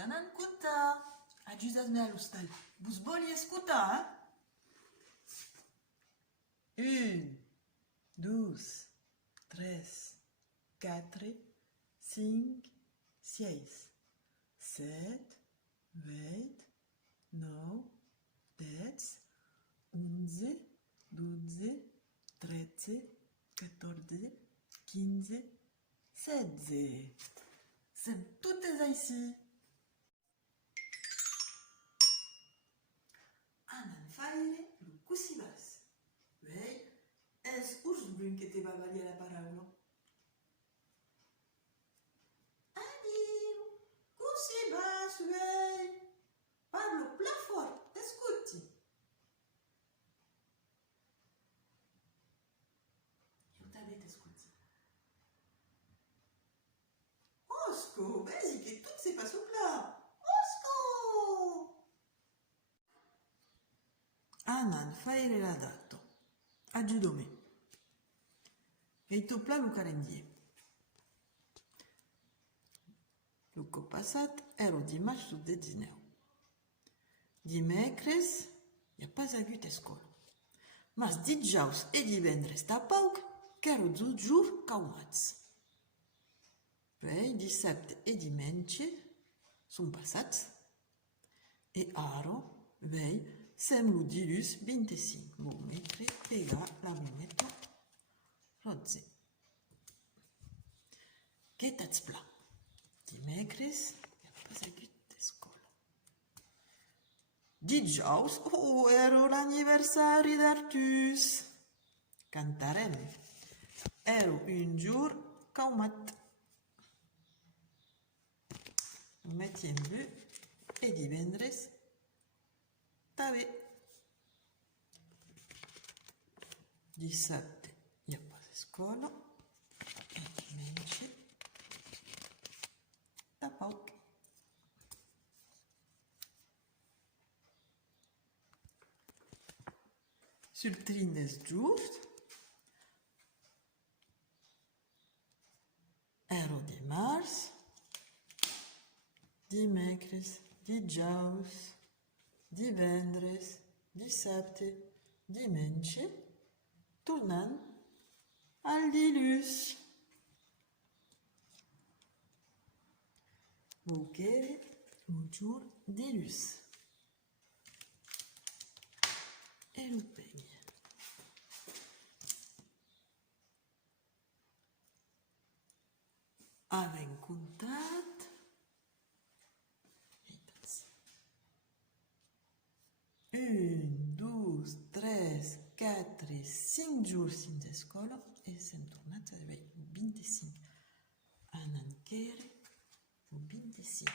Busanan kuta. Ajuzas me alustal. Busboli escuta, hein? 1, 2, 3, 4, 5, 6, 7, 8, 9, 10, 11, 12, 13, 14, 15, 16. C'est toutes ici. Anan faire le kusibas. Oui, est-ce que je veux que tu vas valider la parole? Allez, kusibas, oui. Parle plus fort, écoute. Je t'avais écouté. Osco, vas-y, que tout c'est pas souple là. Osco! Anan faire la date. Aggiudome. E tu pla lo calendrier. Lo cop passat ero dimanche su 19. Dimecres hi ha pas hagut escola. Mas dijous e divendres de pauc qu'ero 2 jours caumats. Poi dissabte e diumenge son passats. E aro, vei, sem lo dilus 25. Bon, mentre pega la lunetta rozze. Che t'ats pla? Dimecres hi ha pas hagut escola. Dijous, ero l'anniversari d'Artus. Cantarem. Ero un jour caumat. Lo metiem bu e divendres també. Dissabte hi ha pas escola e diumenge de pauc. Sul trin des jours ero dimarts, dimecres, dijous, divendres, dissabte, diumenge, tornant al dilus. Vocere lo jour dilus. E lo pegna. Avem comptat 1, 2, 3, 4, 5 jours sense escola e sem tornats a 25. Anan chere 25.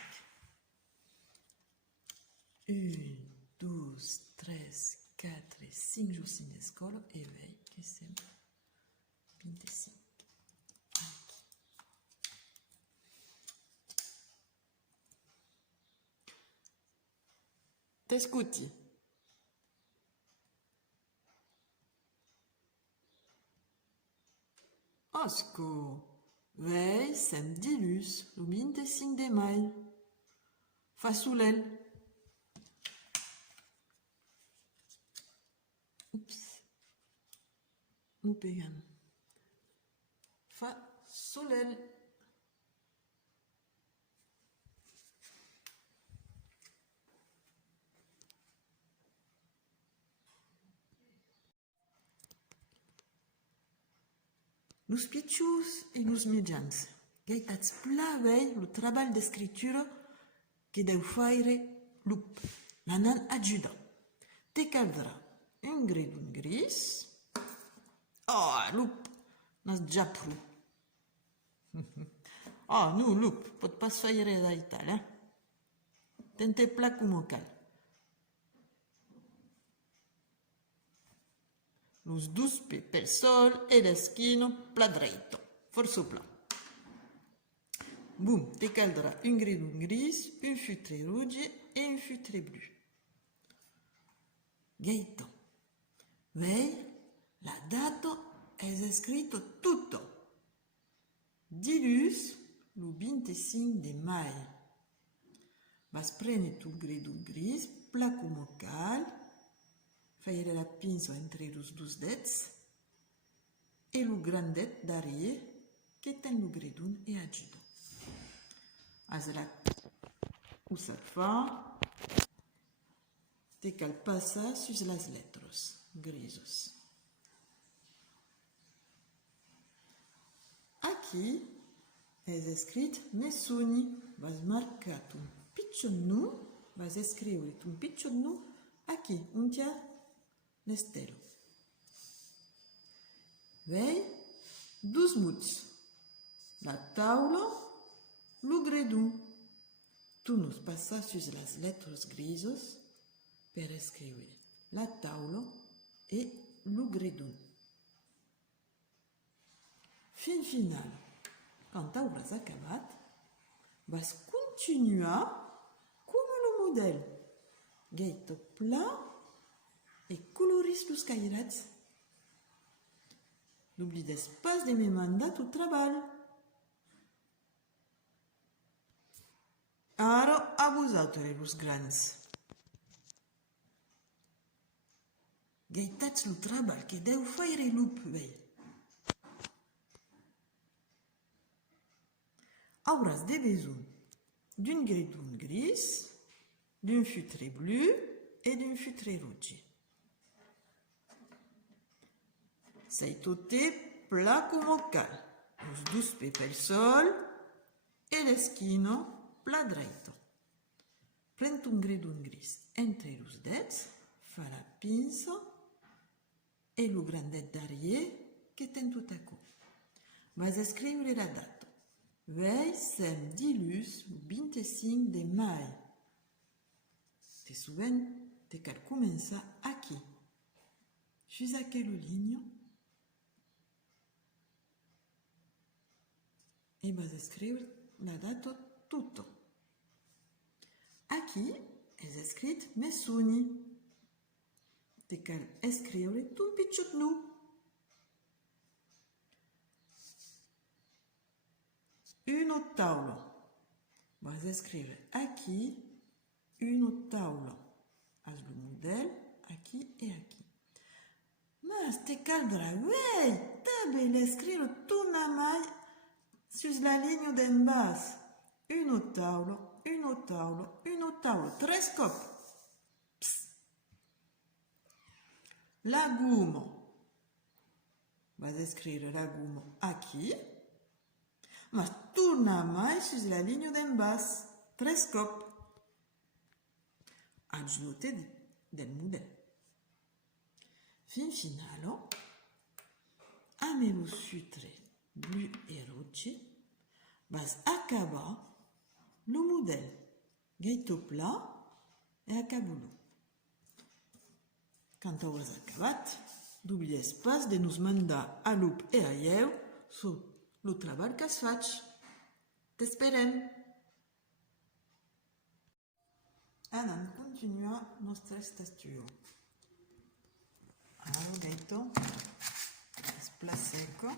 1, 2, 3, 4, 5 jours sense escola e vei che sem 25. T'escuti? Osco, vei sem dilus, lo 25 de mai. Fa soulel. Ups. Lo pegam. Fa soulel. Los piccius e los medians. Gaitats plavei lo treball d'escritura che deu faire lup. L'anan ajuda. Te caldrà un gredun gris. Oh, lup, nas già pru. Oh, nu, lup, pot pas faire da Italia. Tente pla como cal. Los dus pel sol e l'esquino pla dreito, forse pla. Boum, te caldrà un gredun gris, un futre rouge e un futre blu. Gaito, vei, la dato è scritto tutto. Dilus, lo 25 de mai. Vas prendre tu gredo gris, placo mocal, faire la pinza entre los dos dets, e lo grandet darrière, que ten lo gredun e agido. As la usa fa, te cal passa sus las letras grisos. Aqui és escrit Nessuni. Vas marcar tu piccolo nu, vas escrever tu piccolo nu aqui, onde há l'estelo. Vei, dos muts, la taula, lo gredun. Tu nos passa sus las letras grisos per escriure la taula e lo gredun. Fin final, quand t'auras acabat, vas continuar com lo model. Gaito pla e coloris los cairats. N'oublides pas de me mandar tu treball. Ara a vosaltres, los grans. Gaitats lo treball que deu faire lup, vei. Auras de besoin d'un gredun gris, d'un feutre bleu et d'un feutre rouge. Sei tote placo mocal, los dos pe pel sol e l'esquino pla dreito. Prend un gredun gris entre los dets, fa la pinza e lo grandet darrière que ten tot acu. Vas escriure la data. Vei sem dilus 25 de mai. Te souven, te cal començar aquí. Sus aquella linha e vas escriure la data tutto. Aquí és escrit Nessuni. Te cal escriure tu piccot nu. Une taula. Vas escriure aqui une taula. As le model aqui e aqui. Mas te caldrà, vei, també l'escriure torna mai sus la linea d'en bas. Une taula, une taula, une taula. 3 cop. Psst. La guma. Vas escriure la guma aqui. Mas torna mai sus la linea d'en bas. 3 cop. Aggiunte del model. Fin finalo, amb lo sucre blu e roig, vas acabar lo model. Gaito pla e acabolo. Quand t'auras acabat, n'oublies pas de nos mandar a l'up e a eu sur lo treball que es faig. T'esperem! Anem continuar nostre estació. Allora, gaito, es pla seco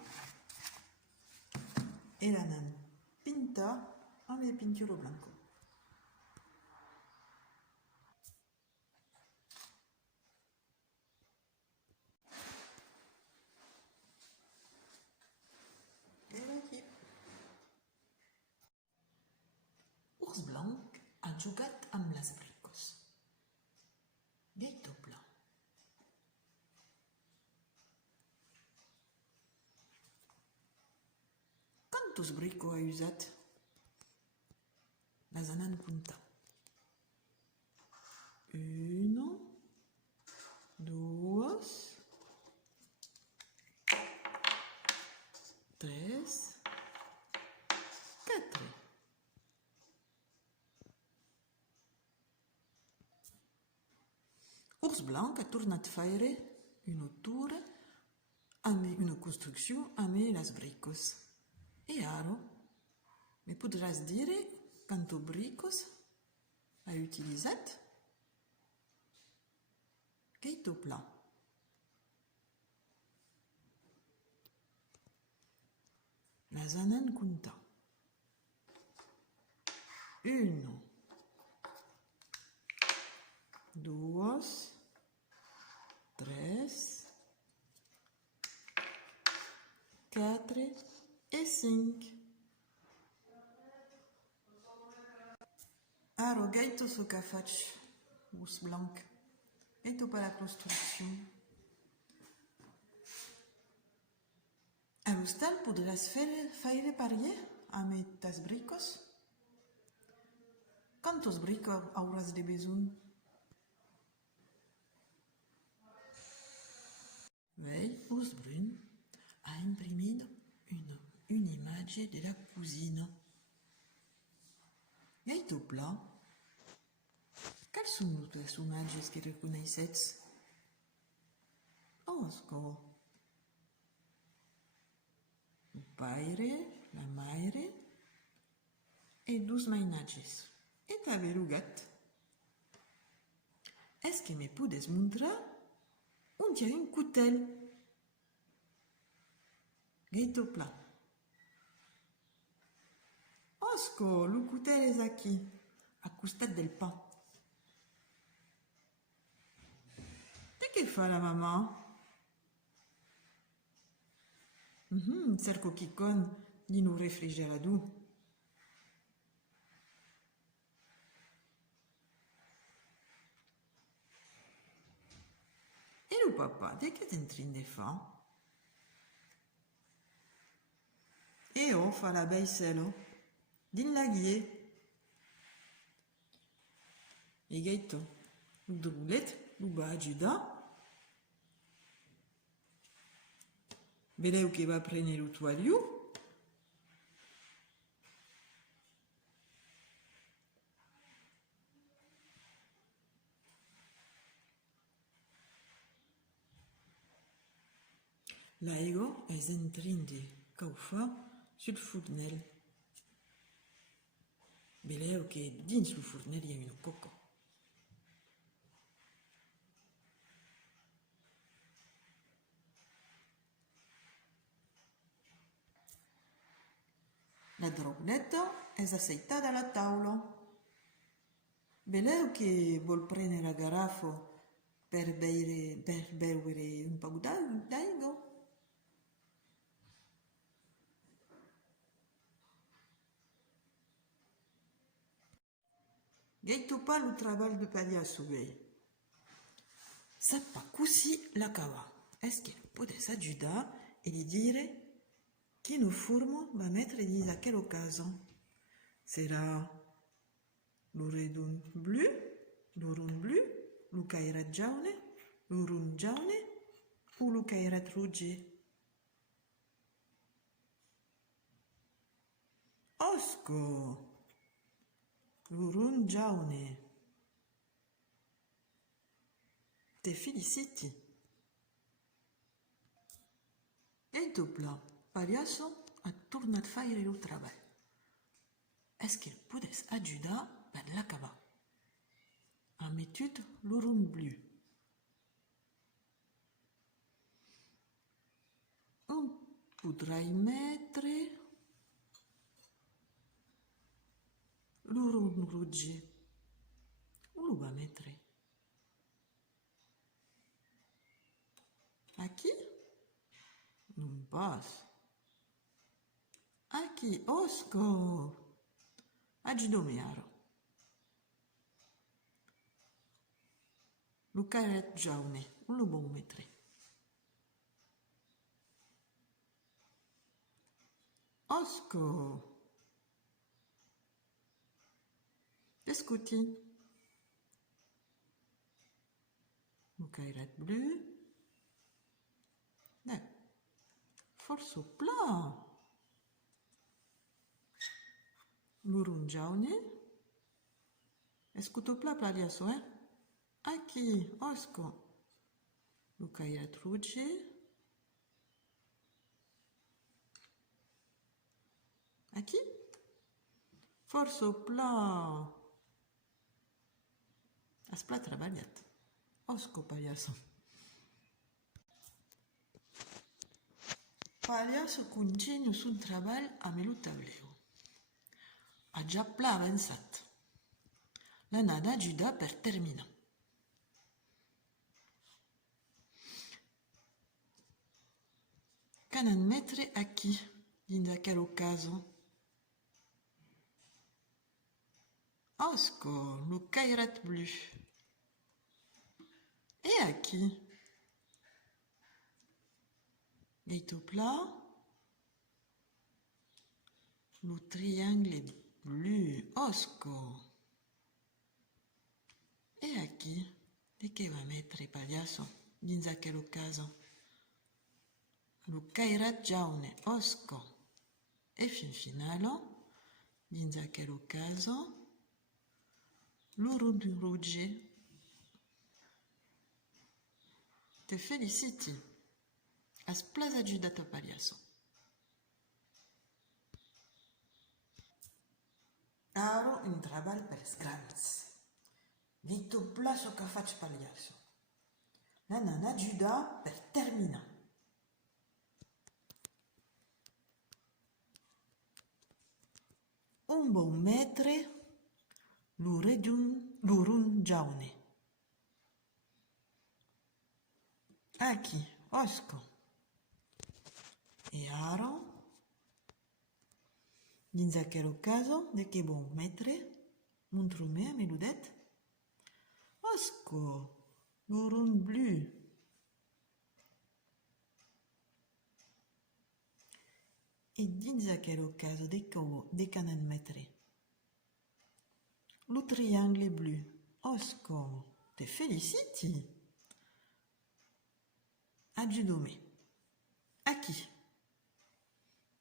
e l'anem pintar amb el pinturo blanco. Urs blanc ha jugat amb les bricos. Gaito pla. Quantos bricos ha usat? Les anem comptant. 1, 2, 3, 4. Urs blanc ha tornat a faire una tour amb una construcció amb les bricos. E ara, me podràs dir quantos bricos ha utilitzat? Gaito pla. Les anem comptant. 1, 2, 3, 4 e 5. Alors, gaito so ka faig ous blanc. Gaito pa la construction. A l'hostal podràs faire parier amb tas bricos? ¿Cuántos bricos hauràs de besoin? Oui, Osbrun a imprimido une image de la cousine. Gaito pla? Quels sont les personnages que reconnaissez? Osco. El padre, la madre e 2 mainages. Et ta verugat. Est-ce que me puedes mostrar on tient un coutel? Gaito pla. Osco, le coutel est aquí, a costat del pa. De què fa la maman? Cerco quicon din un refrigerador. E lo papa, de què t'entrin de fa? Fa la beiselo, din la guie. E gaito, lo drulet, lo va ajudar. Veleu que va prendre lo toallo. L'aigua és en train de caufar sul fornel. Veleu que dins lo fornel hi ha un coco. La drogleta és asseitada a la taula. Veleu que vol prendre la garrafa per beure un poc d'aigua. Gaito pa lo treball de pagliasso vell. Sappa così la cava. Est-ce que podes ajudar e li dire quina forma va mettre dins aquella casa? Serà lo redon blu, lo rond blu, lo cairat jaune, lo rond jaune o lo cairat rouge? Osco! Lo rond jaune. Te feliciti. Gaito pla, pagliasso ha tornat a fare lo treball. Est-ce que podes ajudar per l'acabar? Ha metut lo rond blu. On podrà mettre lo rond rouge. Où lo va mettre? Aquí? Non pas. Aquí, Osco! Ajuda-me-aro. Lo cairat jaune, où lo bon mettre? Osco! Escuti. Lo cairat blu. Forse pla. Lo rond jaune. Escuto pla pagliasso, Aquí, Osco. Lo cairat rouge. Aquí. Forse pla. Has pla treballat. Osco pagliasso. Pagliasso continua sul treball amb lo tableu. Ha già pla avançat. La nada ajuda per terminar. canan mettere aqui, dins aquel ocaso. Osco, le cairat blu. Et aqui, gaito plat, le triangle blu. Osco. Et aqui, de che va mettere pagliasso, dins aquel ocaso. Le cairat jaune. Osco. E fin finalo, dins aquel ocaso, l'uru rouge. Te feliciti. As plaza giudata pagliasso. Aro un trabalho per grans. Gaito plaso che faccio pagliasso. La nana giuda per termina. Un bon mettere l'urun jaune. Aqui, osco. E aro, dins aquel caso, de che bon mettere, montrume a meludet. Osco, l'urun blu. E dins aquel caso, de canan mettere. Le triangle blu. Osco, te feliciti. Aggiudome. Aqui.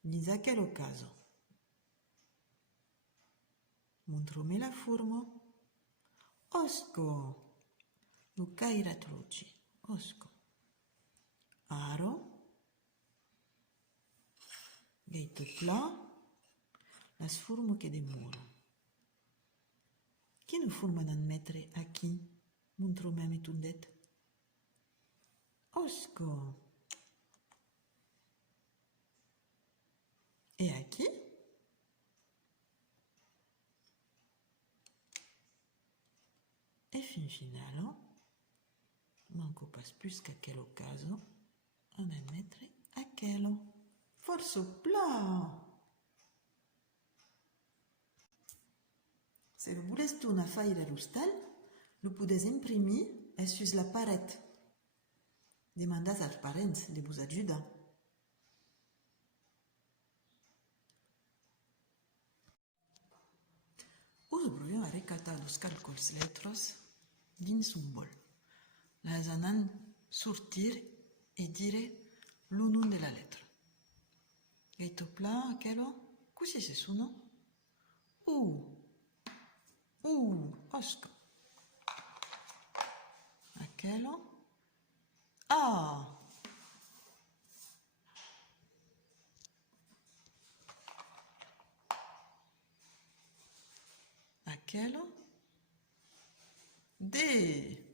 Dins aquel caso. Montrome la forma. Osco. Le cairat rouge. Osco. Aro. Gaito plat. Las forme che demoro. Che ne forma nan mettere aqui? Montrome a metundet. Osco. E aqui? E fin finalo, manco pas plus qu'aquel ocaso, on va mettre aquello. Force plat! Se lo voulez tu una faire rustal, lo podes imprimir e sus la paret. Demandas als parents de vos ajuda. Us proviamo a recatare los calcols letros dins un bol. Las anan sortir e dire l'unun de la letra. Gaito plat, aquello? Così se suono? Osco. Aquello? A. Aquello? D.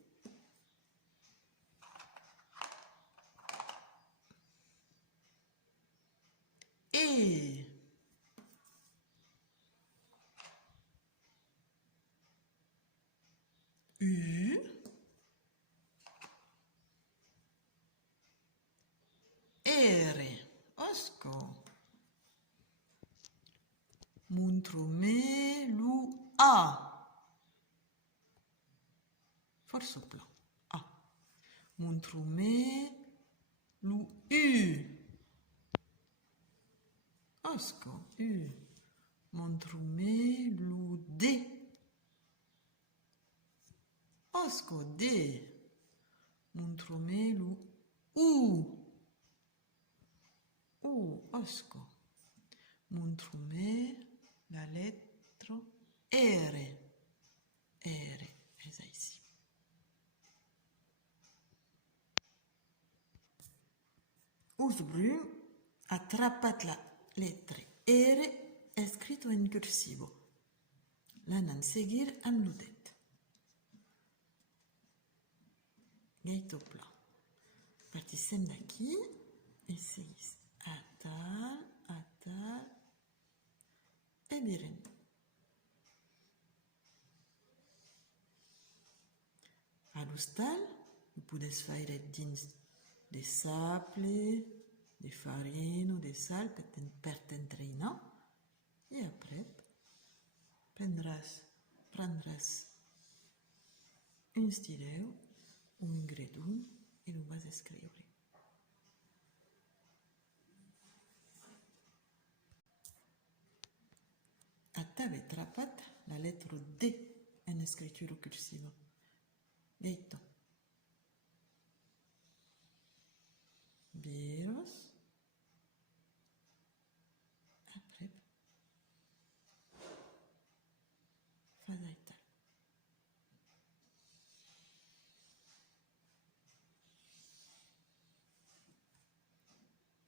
E. U. R. Osco. Montrome lu A. Force plan. A. Montrome lu U. Osco. U. Montrome lu D. Osco. D. Montrome lu U. Osco. Montrome la lettre R. R. Esa ici. Usbru attrapat la lettre R è scritto in cursivo. L'anan seguir am ludet. Gaito plat. Partissem d'aquí e seguis atal, e birem. A l'hostal, vous podes faire dins de sable, de farina, de sal per t'entraîner. Et après, prendràs un stylet ou un gredon et le vas escriure. T'avais trapat la lettre D en escritura cursiva. Leito. Biros. Après, fas aital.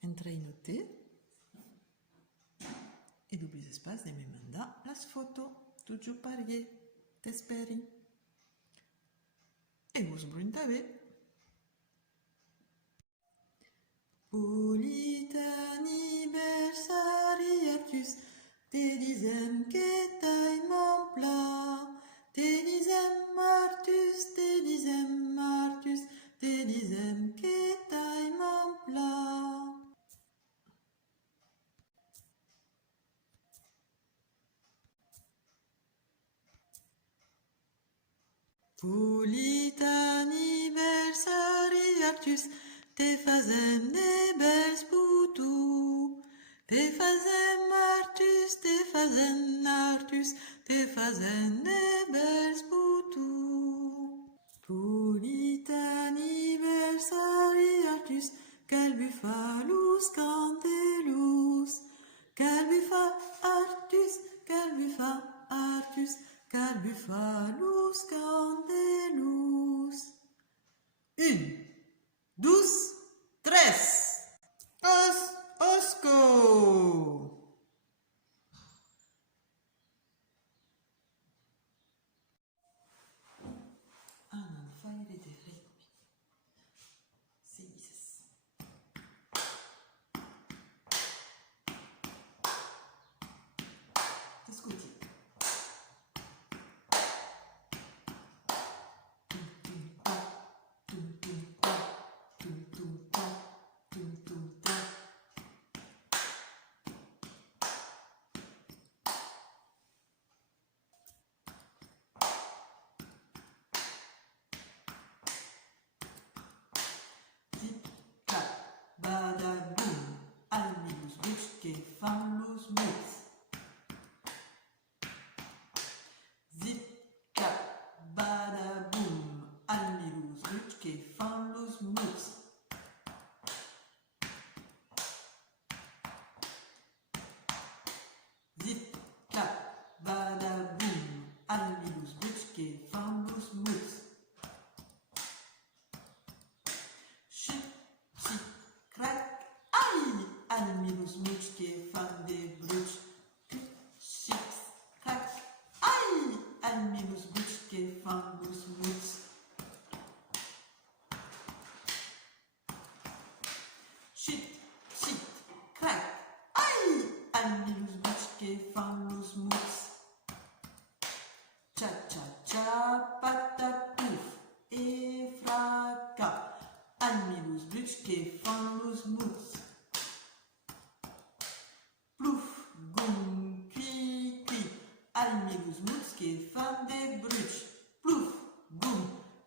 Entrei T et dublis espaces de me mandar las fotos. Toujours pareil. T'esperi. Et vos bruntavé. Polit anniversariatus, te disem que t'aim en pla. Te disem Martus, te disem Martus, te disem que t'aim en pla. Polit anniversariatus, te fazem de bels putu. Te fazem Artus, te fazem Artus, te fazem de bels putu. Polit anniversariatus, quel bufalus cantelus. Quel bufa Artus, quel bufa Artus, quel bufalus cantelus. 1, 2, 3. Osco! Non faire de ritmi. Seguis. T'escuti. Patatouf et fracas, almilus bruts que fan los muts. Plouf, goum, cui, cui, almilus muts que fan des bruts. Plouf, goum,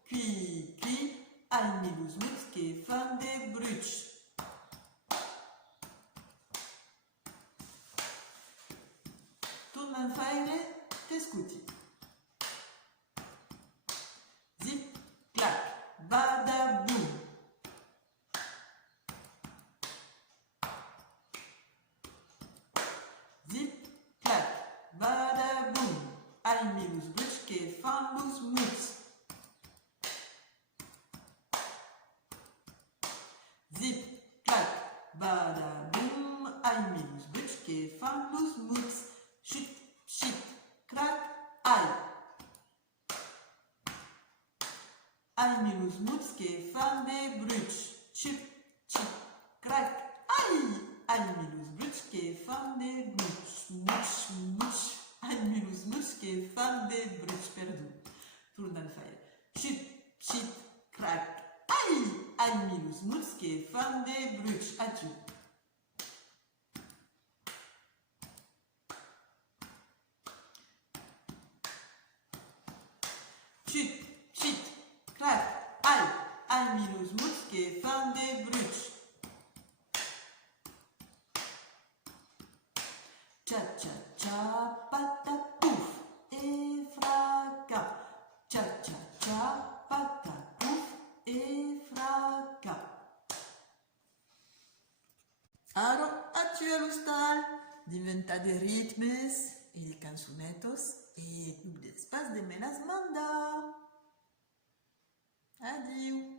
cui, cui, almilus muts que fan des bruts. Tout man faire, t'escuti. Zip, clac, badaboum. Zip, clac, badaboum. Almilus bruts que fan los muts. Zip, clac, badaboum. Almilus bruts que fan los muts. Chut, chut, crac, aïe. Almilus muts que fan des bruts. Chut, chut, crac, aïe. Almilus bruts que fan des bruts. Muts, muts. Almilus muts que fan des bruts. Perdu. Torna a faire. Chut, chut, crac, aïe. Almilus muts que fan des bruts. Adieu. Ai los muts che fan de bruch. Cha cha cha, patapouf et fracas. Cha cha cha, patapouf et fracas. Aro, a-tu l'hostal? Diventa de ritmes e de canzonetos e despas de menas manda. Adieu.